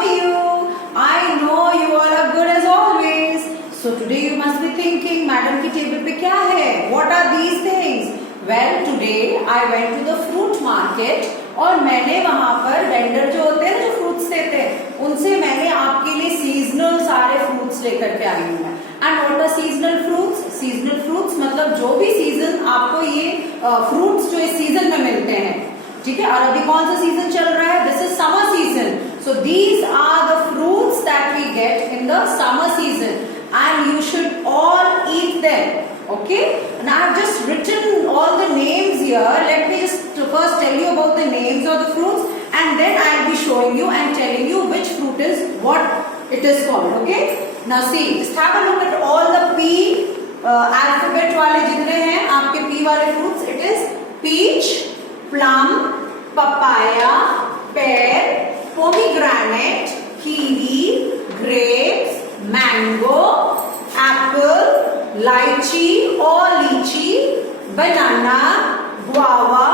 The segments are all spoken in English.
are you? I know you all are good as always. So today you must be thinking, madam की table पे क्या है? What are these things? Well, today I went to the fruit market और मैंने वहाँ पर vendor जो होते हैं जो फ्रूट्स देते हैं उनसे मैंने आपके लिए सीजनल सारे फ्रूट्स लेकर के आई हूँ। And what are seasonal fruits? Seasonal fruits मतलब जो भी सीजन आपको ये फ्रूट्स जो इस सीजन में मिलते हैं, ठीक है। और अभी कौन सा सीजन चल रहा है? This is summer season. So these are the fruits that we get in the summer season and you should all eat them. Okay, and I have just written all the names here. Let me just first tell you about the names of the fruits and then I will be showing you and telling you which fruit is what it is called. Okay, now see, just have a look at all the P alphabet वाले जितने हैं आपके P वाले fruits. It is peach, plum, papaya, pear, pomegranate, kiwi, grapes, mango, apple, lychee or lychee, banana, guava,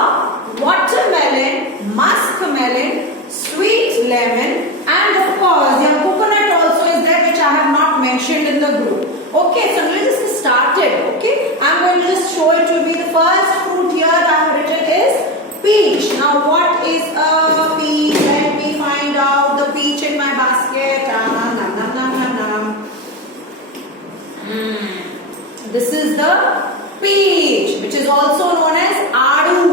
watermelon, muskmelon, sweet lemon, and of course your coconut also is there, which I have not mentioned in the group. Okay, so let's just start it. Okay, I'm going to just show it to me. The first fruit here I have written is peach. Now what is a peach? Let me find out the peach in my basket. This is the peach, which is also known as adu.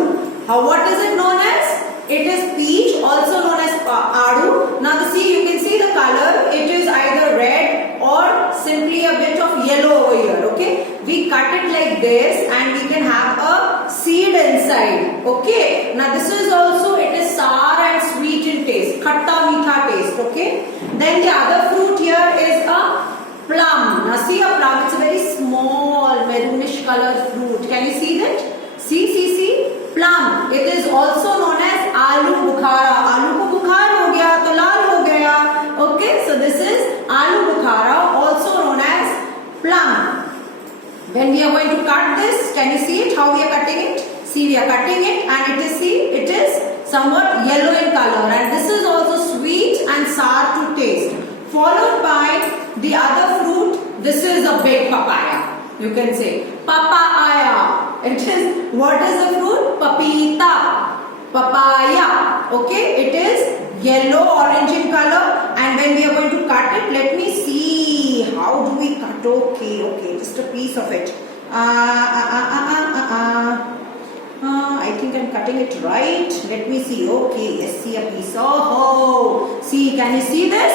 What is it known as? It is peach, also known as adu. Now see, you can see the color. It is either red or simply a bit of yellow over here. Okay, we cut it like this and we can have a seed inside. Okay, now this is also, it is sour and sweet in taste, khatta meetha taste. Okay, then the other fruit here is a plum. Now see a plum, it's a very small maroonish color fruit. Can you see that? See, plum. It is also known as aloo bukhara. Aloo ko bukhar ho gaya to lal ho gaya. Okay, so this is aloo bukhara, also known as plum. When we are going to cut this, can you see it? How we are cutting it? See, we are cutting it and it is, see, it is somewhat yellow in color, and this is also sweet and sour to taste. Followed by the other fruit, this is a big papaya. You can say papaya. It is, what is the fruit? Papita. Papaya. Okay, it is yellow orange in color, and when we are going to cut it, let me see, how do we cut? Okay, just a piece of it. I think I'm cutting it right. Let me see. Okay, yes, see a piece. Oh, see, can you see this?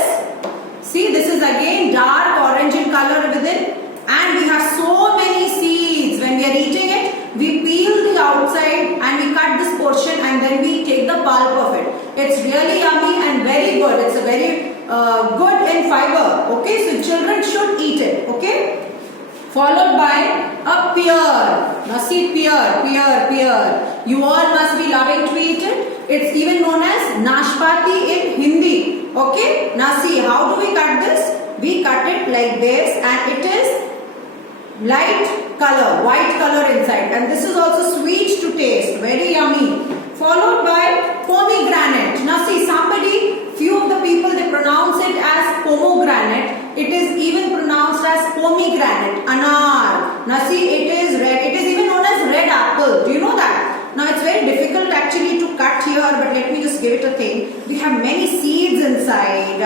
See, this is again dark orange in color within, and we have so many seeds. When we are eating it, we peel the outside and we cut this portion and then we take the pulp of it. It's really yummy and very good. It's a very good in fiber. Okay, so children should eat it. Okay, followed by a pear. Now see, pear. You all must be loving to eat it. It's even known as nashpati in Hindi. Okay, now see, how do we cut this? We cut it like this and it is light color, white color inside, and this is also sweet to taste, very yummy. Followed by pomegranate. Now see, few of the people, they pronounce it as pomegranate. It is even pronounced as pomegranate, anar. Now see, it is red. It is even known as red apple. Do you know that? Now it's very difficult actually to cut here, but let me just give it a thing. We have many seeds inside.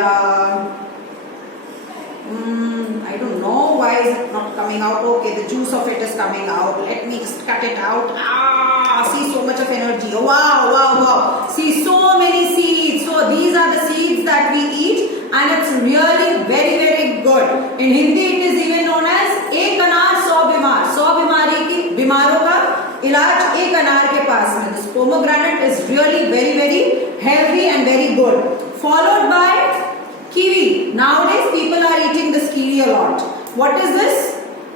I don't know why is it not coming out. Okay, the juice of it is coming out. Let me just cut it out. See, so much of energy. Oh, wow. See, so many seeds. So these are the seeds that we eat, and it's really very, very good. In Hindi, it is even known as ek anar 100 bimar. 100 बीमारों का इलाज एक अनार के पास में. This pomegranate is really very, very healthy and very good. Followed by kiwi. Nowadays people are eating this kiwi a lot. What is this?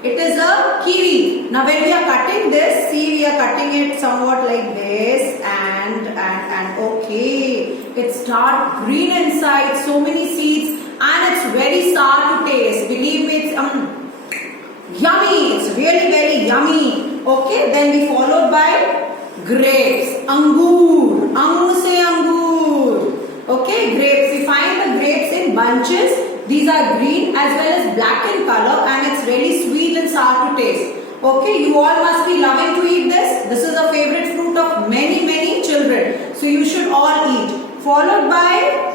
It is a kiwi. Now when we are cutting this, see, we are cutting it somewhat like this, and okay, it's dark green inside, so many seeds, and it's very sour to taste. Believe me, it's yummy. It's really very yummy. Okay, then we followed by grapes. Angur. Ang se angur. Okay, grapes. We find the grapes bunches. These are green as well as black in color, and it's really sweet and sour to taste. Okay, you all must be loving to eat this. This is a favorite fruit of many children. So you should all eat. Followed by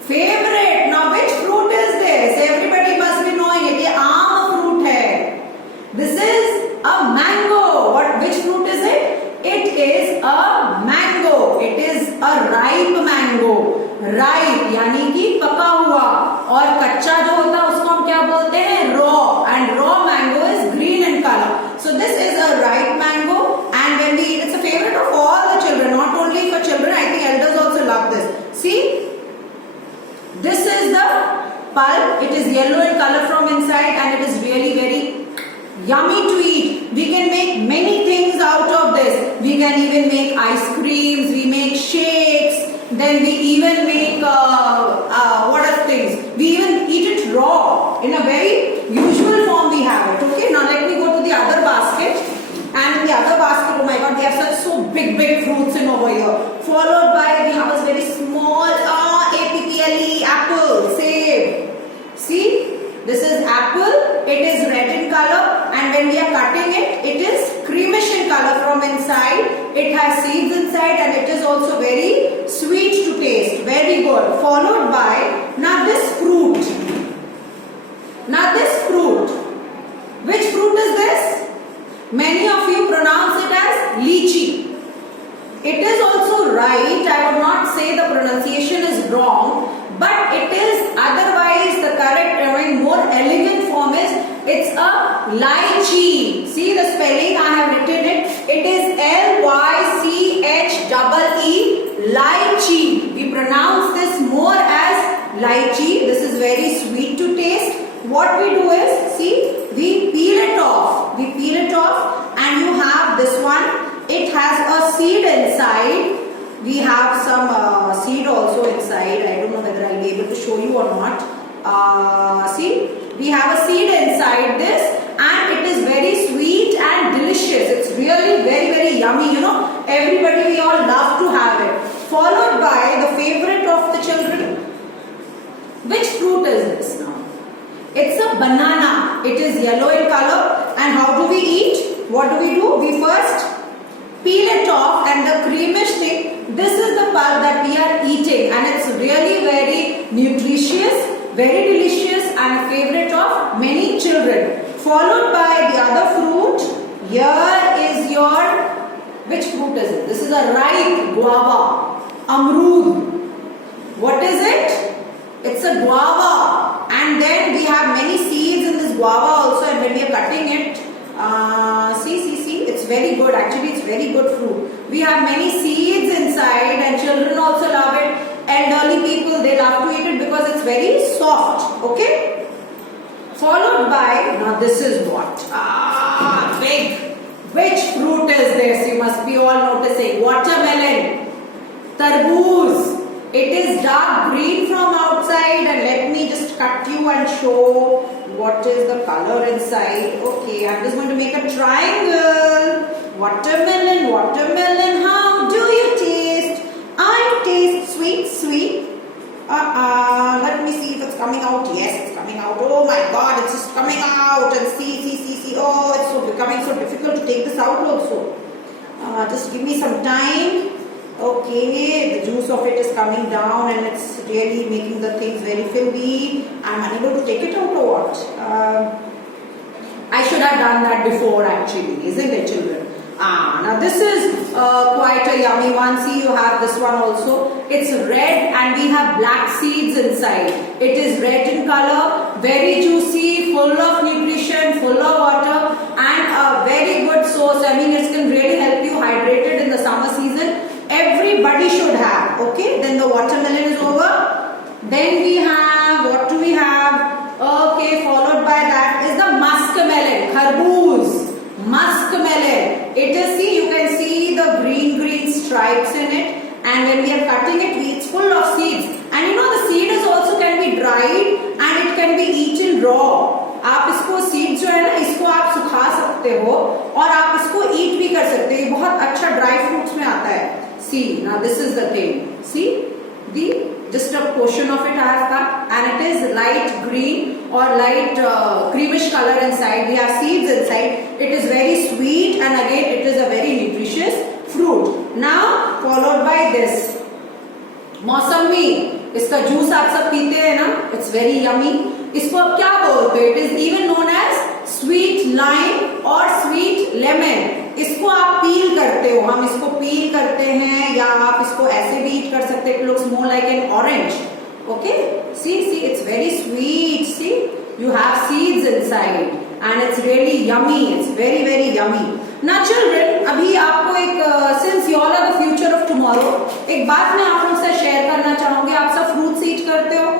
favorite. Now which fruit is this? Everybody must be knowing it. ये आम fruit है. This is a mango. Which fruit is it? It is a mango. It is a ripe mango. Ripe यानी कि पका हुआ, और कच्चा जो होता है उसको हम क्या बोलते हैं? Raw. And raw mango is green in color. So this is a ripe mango, and when we eat, it's a favorite of all the children, not only for children. I think elders also love this. See, this is the pulp. It is yellow in color from inside, and it is really very yummy to eat. We can make many things out of this. We can even make ice creams, we make shakes, then we even make what other things? We even eat it raw. In a very usual form we have it. Okay, now let me go to the other basket. And in the other basket, oh my god, we have such so big fruits in over here. Followed by, we have a very small apple, apple, save. See, this is apple. It is red in color, and when we are cutting it, it is creamish in color from inside. It has seeds inside, and it is also very sweet to taste. Very good. Followed by, now this fruit. Now this fruit. Which fruit is this? Many of you pronounce it as lychee. It is also right. I would not say the pronunciation is wrong, but it is otherwise the correct, more elegant form is, it's a lychee. See the spelling, I have written it. It is L-Y-C-H-E-E, lychee. We pronounce this more as lychee. This is very sweet to taste. What we do is, see, we peel it off. We peel it off, and you have this one. It has a seed inside. We have some seed also inside. I don't know whether I'll be able to show you or not. See, we have a seed inside this, and it is very sweet and delicious. It's really very yummy. You know, everybody, we all love to have it. Followed by the favorite of the children. Which fruit is this now? It's a banana. It is yellow in color. And how do we eat? What do? We first peel it off, and the creamish thing, this is the pulp that we are eating, and it's really very nutritious, very delicious, and a favorite of many children. Followed by the other fruit. Here is your, which fruit is it? This is a ripe guava, amrood. What is it? It's a guava, and then we have many seeds in this guava also, and when we are cutting it, see, it's very good. Actually, it's very good fruit. We have many seeds inside, and children also love it. Elderly people, they love to eat it because it's very soft. Okay. Followed by, now this is what? Big. Which fruit is this? You must be all noticing. Watermelon. Tarboos. It is dark green from outside, and let me just cut you and show what is the color inside. Okay, I'm just going to make a triangle. Watermelon, how do you taste? I taste sweet. Let me see if it's coming out. Yes, it's coming out. Oh my god, it's just coming out. And see. Oh, it's becoming so difficult to take this out also. Just give me some time. Okay, the juice of it is coming down, and it's really making the things very filthy. I'm unable to take it out or what? I should have done that before actually, isn't it, children? Now this is quite a yummy one. See, you have this one also. It's red, and we have black seeds inside. It is red in color, very juicy, full of nutrition, full of water, and a very good source. I mean, it can really help you hydrated in the summer season. Everybody should have. Okay, then the watermelon is over. Then we have, what do we have? Okay, followed by that is the muskmelon, kharboos, muskmelon. It is, see, you can see the green stripes in it, and when we are cutting it, it's full of seeds. And you know, the seed is also can be dried, and it can be eaten raw. आप इसको seed जो है ना, इसको आप सुखा सकते हो, और आप इसको ईट भी कर सकते हो. ये बहुत अच्छा ड्राई फ्रूट्स में आता है. See, now this is the thing. See, just a portion of it I have cut, and it is light green or light creamish color inside. We have seeds inside. It is very sweet and again it is a very nutritious fruit. Now followed by this मौसमी, इसका juice आप सब पीते हैं ना, it's very yummy. इसको आप क्या बोलते हो? It is even known as sweet lime और स्वीट लेमन. इसको आप पील करते हो, हम इसको पील करते हैं या आप इसको ऐसे भी ईट कर सकते हैं. It looks more like an orange. Okay, see it's very sweet. See you have seeds inside and it's really yummy. It's very very yummy. Now children, अभी आपको एक since you all are the future of tomorrow, एक बात मैं आप लोग से share करना चाहूंगी. आप सब फ्रूट्स ईट करते हो,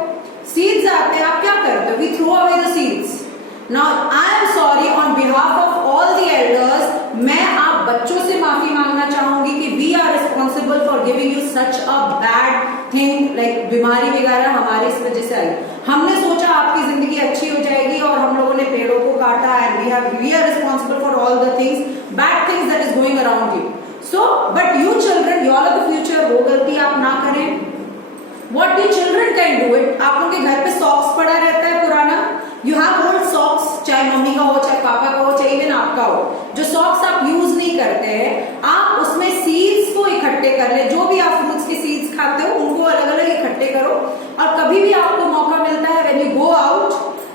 सीड्स आते हैं, आप क्या करते हो? We throw away the seeds. Now I am sorry on behalf of all the elders. मैं आप बच्चों से माफी मांगना चाहूंगी कि we are responsible for giving you such a bad thing like बीमारी वगैरह हमारी इस वजह से आई. हमने सोचा आपकी जिंदगी अच्छी हो जाएगी और हम लोगों ने पेड़ों को काटा and we are responsible for all the things, bad things that is going around you. So but you children, you all are the future. वो गलती आप ना करें. What you children can do it. आप लोगों के घर पे सॉक्स पड़ा रहता है पुराना. You have old socks, चाहे मम्मी का हो, चाहे पापा का हो, चाहे इवन आपका हो. जो सॉक्स आप यूज नहीं करते हैं, आप उसमें सीड्स को इकट्ठे कर ले. जो भी आप फ्रूट्स के सीड्स खाते हो उनको अलग अलग इकट्ठे करो और कभी भी आपको मौका मिलता है व्हेन यू गो आउट,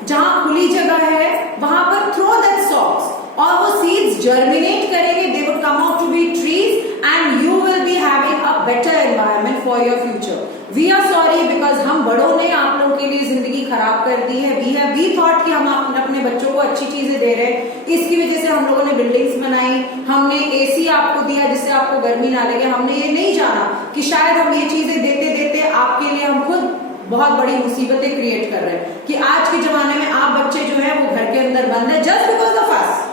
जहां खुली जगह है वहां पर थ्रो दैट सॉक्स और वो सीड्स जर्मिनेट करेंगे. They would come out to be trees and you will be having a better environment for your future. We are sorry because हम बड़ों ने आप लोगों के लिए जिंदगी खराब कर दी है. वी थॉट कि हम अपने बच्चों को अच्छी चीजें दे रहे हैं. इसकी वजह से हम लोगों ने बिल्डिंग्स बनाई, हमने एसी आपको दिया जिससे आपको गर्मी ना लगे. हमने ये नहीं जाना कि शायद हम ये चीजें देते देते आपके लिए हम खुद बहुत बड़ी मुसीबतें क्रिएट कर रहे हैं कि आज के जमाने में आप बच्चे जो है वो घर के अंदर बंद है जस्ट बिकॉज ऑफ अस.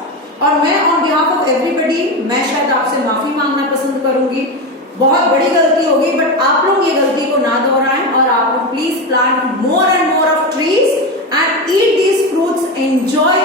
और मैं ऑन बिहाफ ऑफ एवरीबडी, मैं शायद आपसे माफी मांगना पसंद करूंगी. बहुत बड़ी गलती होगी बट आप लोग ये गलती को ना दोहराएं और आप लोग please plant more and more of trees and eat these fruits. Enjoy